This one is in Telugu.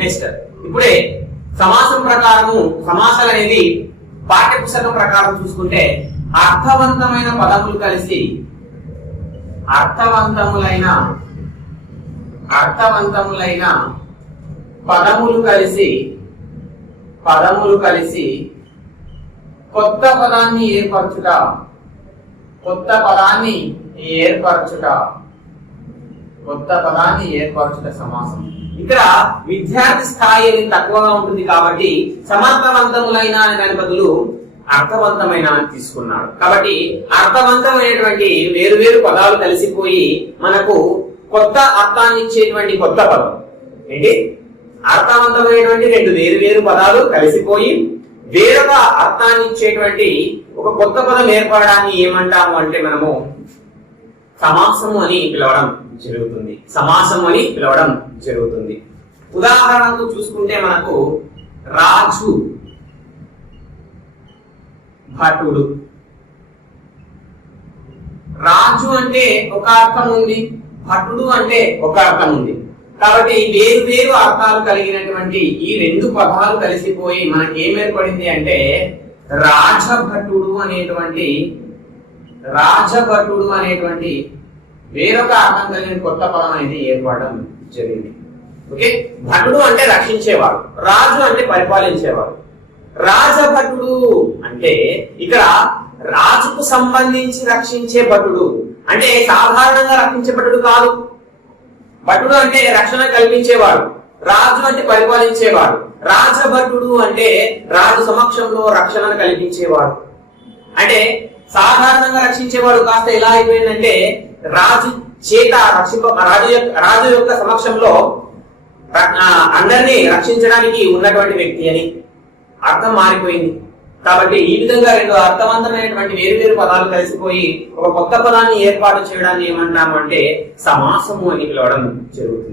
నెక్స్ట్ ఇప్పుడే సమాసం ప్రకారము సమాసాలు అనేది పాఠ్య పుస్తకం ప్రకారం చూసుకుంటే అర్థవంతమైన పదములు కలిసి అర్థవంతములైన పదములు కలిసి కొత్త పదాన్ని ఏర్పరచుట సమాసం. ఇక్కడ విద్యార్థి స్థాయి అనేది తక్కువగా ఉంటుంది కాబట్టి సమర్థవంతములైన అనే దాని బదులు అర్థవంతమైన అని తీసుకున్నాడు. కాబట్టి అర్థవంతమైనటువంటి వేరు వేరు పదాలు కలిసిపోయి మనకు కొత్త అర్థాన్ని ఇచ్చేటువంటి కొత్త పదం ఏంటి? అర్థవంతమైనటువంటి రెండు వేరు వేరు పదాలు కలిసిపోయి వేరొక అర్థాన్ని ఇచ్చేటువంటి ఒక కొత్త పదం ఏర్పడడాన్ని ఏమంటాము అంటే మనము సమాసము అని పిలవడం జరుగుతుంది. ఉదాహరణకు చూసుకుంటే మనకు రాజు, భటుడు. రాజు అంటే ఒక అర్థం ఉంది, భటుడు అంటే ఒక అర్థం ఉంది. కాబట్టి వేరు వేరు అర్థాలు కలిగినటువంటి ఈ రెండు పదాలు కలిసిపోయి మనకి ఏం ఏర్పడింది అంటే రాజభటుడు అనేటువంటి వేరొక అర్థం కలిగిన కొత్త పదం అనేది ఏర్పడడం జరిగింది. ఓకే, భటుడు అంటే రక్షించేవాడు, రాజు అంటే పరిపాలించేవాడు. రాజభటుడు అంటే ఇక్కడ రాజుకు సంబంధించి రక్షించే భటుడు అంటే సాధారణంగా రక్షించే భటుడు కాదు. భటుడు అంటే రక్షణ కల్పించేవాడు, రాజు అంటే పరిపాలించేవాడు. రాజభటుడు అంటే రాజు సమక్షంలో రక్షణను కల్పించేవాడు. అంటే సాధారణంగా రక్షించేవాడు కాస్త ఎలా అయిపోయిందంటే రాజు చేత రాజు యొక్క సమక్షంలో అందరినీ రక్షించడానికి ఉన్నటువంటి వ్యక్తి అని అర్థం మారిపోయింది. కాబట్టి ఈ విధంగా రెండు అర్థవంతమైనటువంటి వేరు వేరు పదాలు కలిసిపోయి ఒక కొత్త పదాన్ని ఏర్పాటు చేయడాన్ని ఏమంటాము అంటే సమాసము అని పిలవడం జరుగుతుంది.